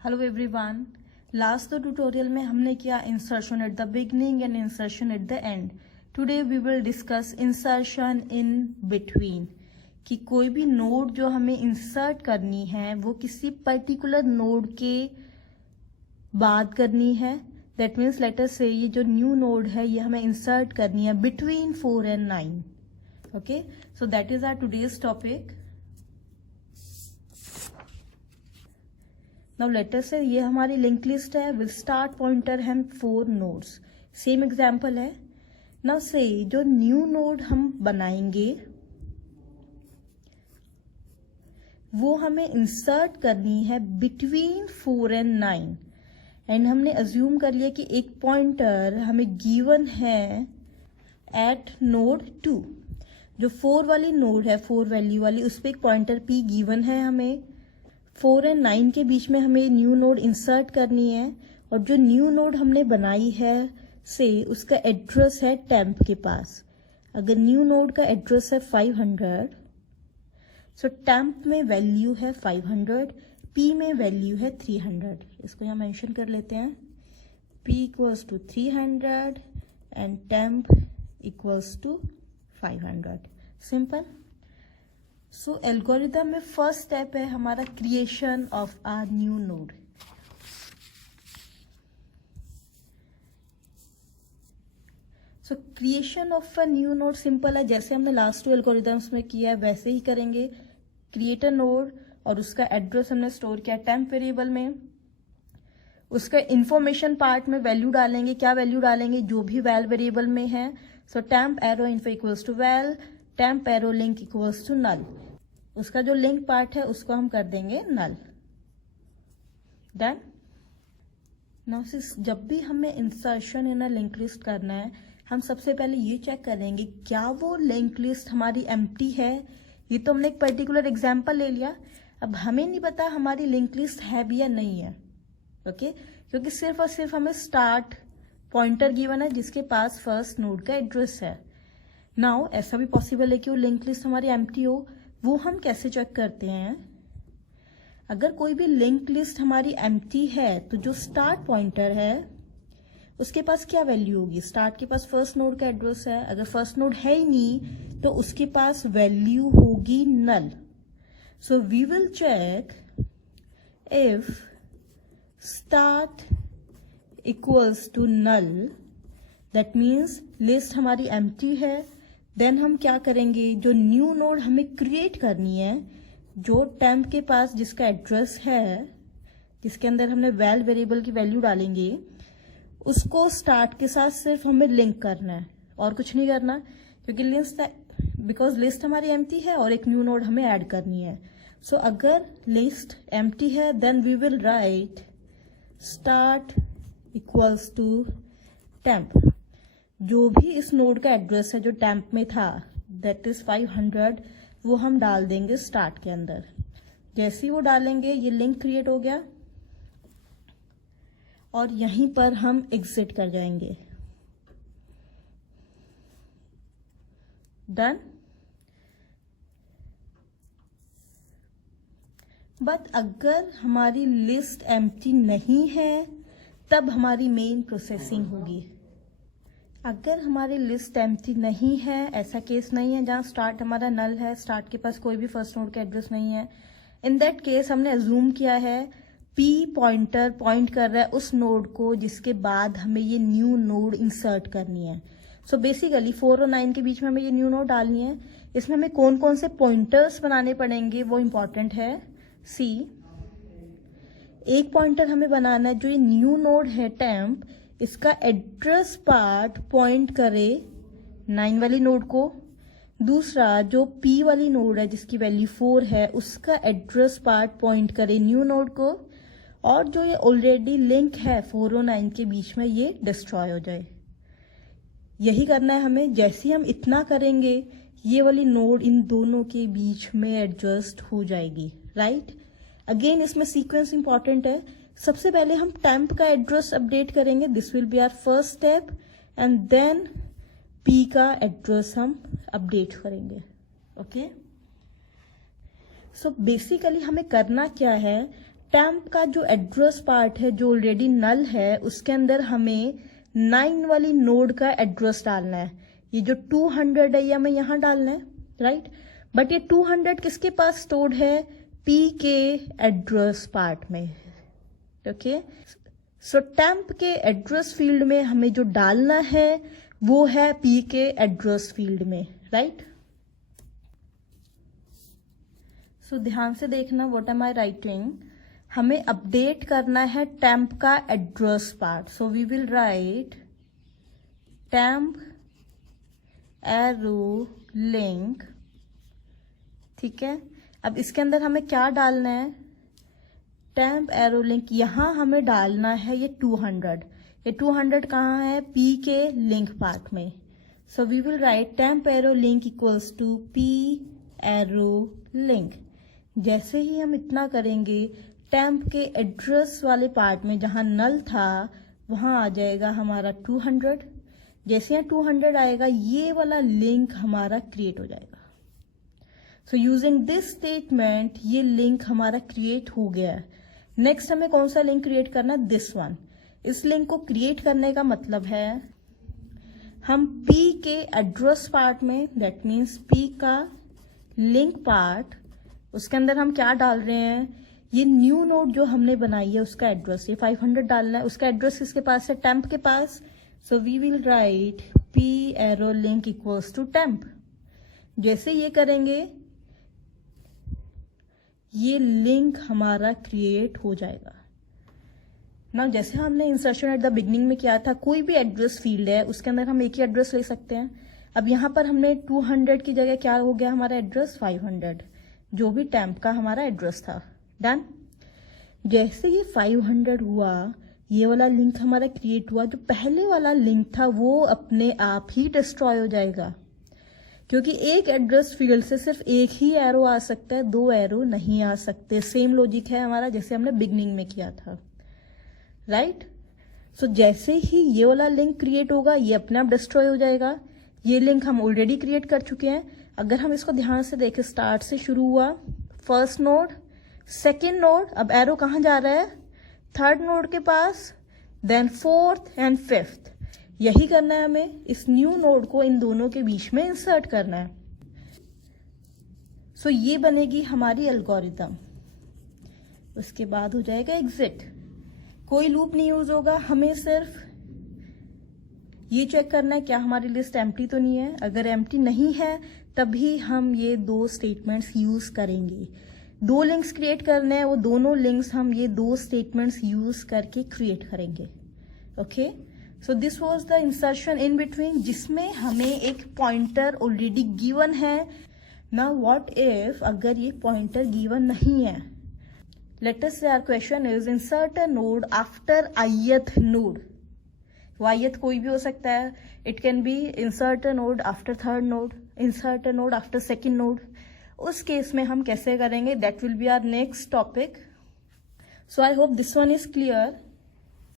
Hello everyone. Last tutorial में हमने किया insertion at the beginning and insertion at the end. Today we will discuss insertion in between, कि कोई भी node जो हमें इंसर्ट करनी है वो किसी पर्टिकुलर नोड के बाद करनी है। That means late us say ये जो न्यू नोड है ये हमें इंसर्ट करनी है between 4 and 9। Okay, so that is our today's topic. Now let us say ये हमारी लिंक लिस्ट है। विल स्टार्ट पॉइंटर है 4 नोड्स। सेम एग्जांपल है। नाउ से जो न्यू नोड हम बनाएंगे वो हमें इंसर्ट करनी है बिटवीन 4 and 9। एंड हमने अज्यूम कर लिया कि एक पॉइंटर हमें गिवन है एट नोड 2। जो 4 वाली नोड है, 4 वैल्यू वाली, उस पर एक पॉइंटर p गिवन है। हमें 4 and 9 के बीच में हमें न्यू नोड इंसर्ट करनी है। और जो न्यू नोड हमने बनाई है से उसका एड्रेस है टेम्प के पास। अगर न्यू नोड का एड्रेस है 500, सो टेम्प में वैल्यू है 500, p में वैल्यू है 300। इसको यहाँ मेंशन कर लेते हैं। p equals to 300 and temp equals to 500। Simple. So algorithm में फर्स्ट स्टेप है हमारा creation of a new node. So creation of a new node simple है, जैसे हमने लास्ट 2 एल्गोरिथम्स में किया है वैसे ही करेंगे। क्रिएट अ नोड और उसका एड्रेस हमने स्टोर किया टेम्प वेरिएबल में। उसका इंफॉर्मेशन पार्ट में वैल्यू डालेंगे। क्या वैल्यू डालेंगे? जो भी वैल वेरिएबल में है। So temp arrow info equals to val, temp arrow link equals to null. उसका जो लिंक पार्ट है उसको हम कर देंगे नल। डन। नाउ जब भी हमें insertion in a link list करना है, हम सबसे पहले ये चेक करेंगे क्या वो लिंक लिस्ट हमारी एम्प्टी है। ये तो हमने एक पर्टिकुलर एग्जांपल ले लिया। अब हमें नहीं पता हमारी लिंक लिस्ट है भी या नहीं है। ओके, क्योंकि सिर्फ और सिर्फ हमें स्टार्ट पॉइंटर गिवन है जिसके पास फर्स्ट नोड का एड्रेस है। नाउ ऐसा भी पॉसिबल है कि वो लिंक लिस्ट हमारी एम्प्टी हो। वो हम कैसे चेक करते हैं? अगर कोई भी लिंक लिस्ट हमारी एम्प्टी है तो जो स्टार्ट पॉइंटर है उसके पास क्या वैल्यू होगी? स्टार्ट के पास फर्स्ट नोड का एड्रेस है। अगर फर्स्ट नोड है ही नहीं तो उसके पास वैल्यू होगी null. So we will check if start equals to null, that means list हमारी एम्प्टी है। देन हम क्या करेंगे? जो न्यू नोड हमें क्रिएट करनी है, जो टेम्प के पास जिसका एड्रेस है, जिसके अंदर हमने वैल वेरिएबल की वैल्यू डालेंगे, उसको स्टार्ट के साथ सिर्फ हमें लिंक करना है और कुछ नहीं करना, क्योंकि लिस्ट बिकॉज लिस्ट हमारी एम्प्टी है और एक न्यू नोड हमें ऐड करनी है। सो अगर लिस्ट एम्प्टी है then we will write start equals to temp. जो भी इस नोड का एड्रेस है जो टेम्प में था, दैट इज 500, वो हम डाल देंगे स्टार्ट के अंदर। जैसे ही वो डालेंगे ये लिंक क्रिएट हो गया और यहीं पर हम एग्जिट कर जाएंगे। डन। बट अगर हमारी लिस्ट एम्प्टी नहीं है तब हमारी मेन प्रोसेसिंग होगी। अगर हमारी लिस्ट एम्प्टी नहीं है, ऐसा केस नहीं है जहां स्टार्ट हमारा नल है, स्टार्ट के पास कोई भी फर्स्ट नोड का एड्रेस नहीं है, इन दैट केस हमने अज्यूम किया है p पॉइंटर पॉइंट कर रहा है उस नोड को जिसके बाद हमें ये न्यू नोड इंसर्ट करनी है। सो बेसिकली 4 और 9 के बीच में हमें ये न्यू नोड डालनी है। इसमें हमें कौन कौन से पॉइंटर्स बनाने पड़ेंगे वो इंपॉर्टेंट है। सी, एक पॉइंटर हमें बनाना है जो ये न्यू नोड है टेम्प, इसका एड्रेस पार्ट पॉइंट करे 9 वाली नोड को। दूसरा जो p वाली नोड है जिसकी वैल्यू 4 है उसका एड्रेस पार्ट पॉइंट करे न्यू नोड को। और जो ये ऑलरेडी लिंक है 4 और 9 के बीच में ये डिस्ट्रॉय हो जाए। यही करना है हमें। जैसे ही हम इतना करेंगे ये वाली नोड इन दोनों के बीच में एडजस्ट हो जाएगी। राइट। अगेन इसमें सीक्वेंस इंपॉर्टेंट है। सबसे पहले हम टेम्प का एड्रेस अपडेट करेंगे, this will be our first step, and then p का एड्रेस हम अपडेट करेंगे। ओके, सो बेसिकली हमें करना क्या है? टेम्प का जो एड्रेस पार्ट है जो ऑलरेडी नल है उसके अंदर हमें 9 वाली नोड का एड्रेस डालना है। ये जो 200 है ये हमें यहाँ डालना है, राइट। बट ये 200 किसके पास स्टोर्ड है? P के एड्रेस पार्ट में। ओके, सो टेम्प के एड्रेस फील्ड में हमें जो डालना है वो है P के एड्रेस फील्ड में, राइट। सो ध्यान से देखना, व्हाट एम आई राइटिंग। हमें अपडेट करना है टेम्प का address part. So we will write temp arrow link, ठीक है। अब इसके अंदर हमें क्या डालना है? टेम्प एरो लिंक, यहां हमें डालना है ये 200। ये 200 कहाँ है? P के लिंक पार्ट में। So we will write temp arrow link equals to P arrow link. जैसे ही हम इतना करेंगे टेम्प के एड्रेस वाले पार्ट में जहां नल था वहां आ जाएगा हमारा 200। जैसे यहाँ 200 आएगा ये वाला लिंक हमारा क्रिएट हो जाएगा। सो यूजिंग दिस स्टेटमेंट ये लिंक हमारा क्रिएट हो गया है। नेक्स्ट हमें कौन सा लिंक क्रिएट करना है? This one. इस लिंक को क्रिएट करने का मतलब है हम P के एड्रेस पार्ट में, दैट मीन्स P का लिंक पार्ट, उसके अंदर हम क्या डाल रहे हैं? ये न्यू नोड जो हमने बनाई है उसका एड्रेस, ये 500 डालना है। उसका एड्रेस किसके पास है? टेम्प के पास। So we will write P arrow link equals to temp. जैसे ये करेंगे ये लिंक हमारा क्रिएट हो जाएगा ना। जैसे हमने इंसर्शन एट द बिगनिंग में किया था, कोई भी एड्रेस फील्ड है उसके अंदर हम एक ही एड्रेस ले सकते हैं। अब यहाँ पर हमने 200 की जगह क्या हो गया हमारा एड्रेस? 500, जो भी टेम्प का हमारा एड्रेस था। डन। जैसे ही 500 हुआ ये वाला लिंक हमारा क्रिएट हुआ। जो पहले वाला लिंक था वो अपने आप ही डिस्ट्रॉय हो जाएगा, क्योंकि एक एड्रेस फील्ड से सिर्फ एक ही एरो आ सकता है, 2 एरो नहीं आ सकते। सेम लॉजिक है हमारा जैसे हमने बिगनिंग में किया था, राइट। सो जैसे ही ये वाला लिंक क्रिएट होगा ये अपने आप डिस्ट्रॉय हो जाएगा। ये लिंक हम ऑलरेडी क्रिएट कर चुके हैं। अगर हम इसको ध्यान से देखें, स्टार्ट से शुरू हुआ, फर्स्ट नोड, सेकेंड नोड, अब एरो कहाँ जा रहा है? थर्ड नोड के पास, देन फोर्थ एंड फिफ्थ। यही करना है हमें, इस न्यू नोड को इन दोनों के बीच में इंसर्ट करना है। सो ये बनेगी हमारी एल्गोरिथम। उसके बाद हो जाएगा एग्जिट। कोई लूप नहीं यूज होगा, हमें सिर्फ ये चेक करना है क्या हमारी लिस्ट एम्प्टी तो नहीं है। अगर एम्प्टी नहीं है तभी हम ये 2 स्टेटमेंट्स यूज करेंगे। 2 लिंक्स क्रिएट करने हैं, वो दोनों लिंक्स हम ये 2 स्टेटमेंट्स यूज करके क्रिएट करेंगे। Okay, so this was the insertion in between, जिसमें हमें एक पॉइंटर ऑलरेडी गिवन है। नाउ व्हाट इफ अगर ये पॉइंटर गिवन नहीं है? Let us say our question is insert a node after ith node. ith कोई भी हो सकता है। It can be insert a node after third node, insert a node after second node. उस केस में हम कैसे करेंगे, that will be our next topic. So I hope this one is clear.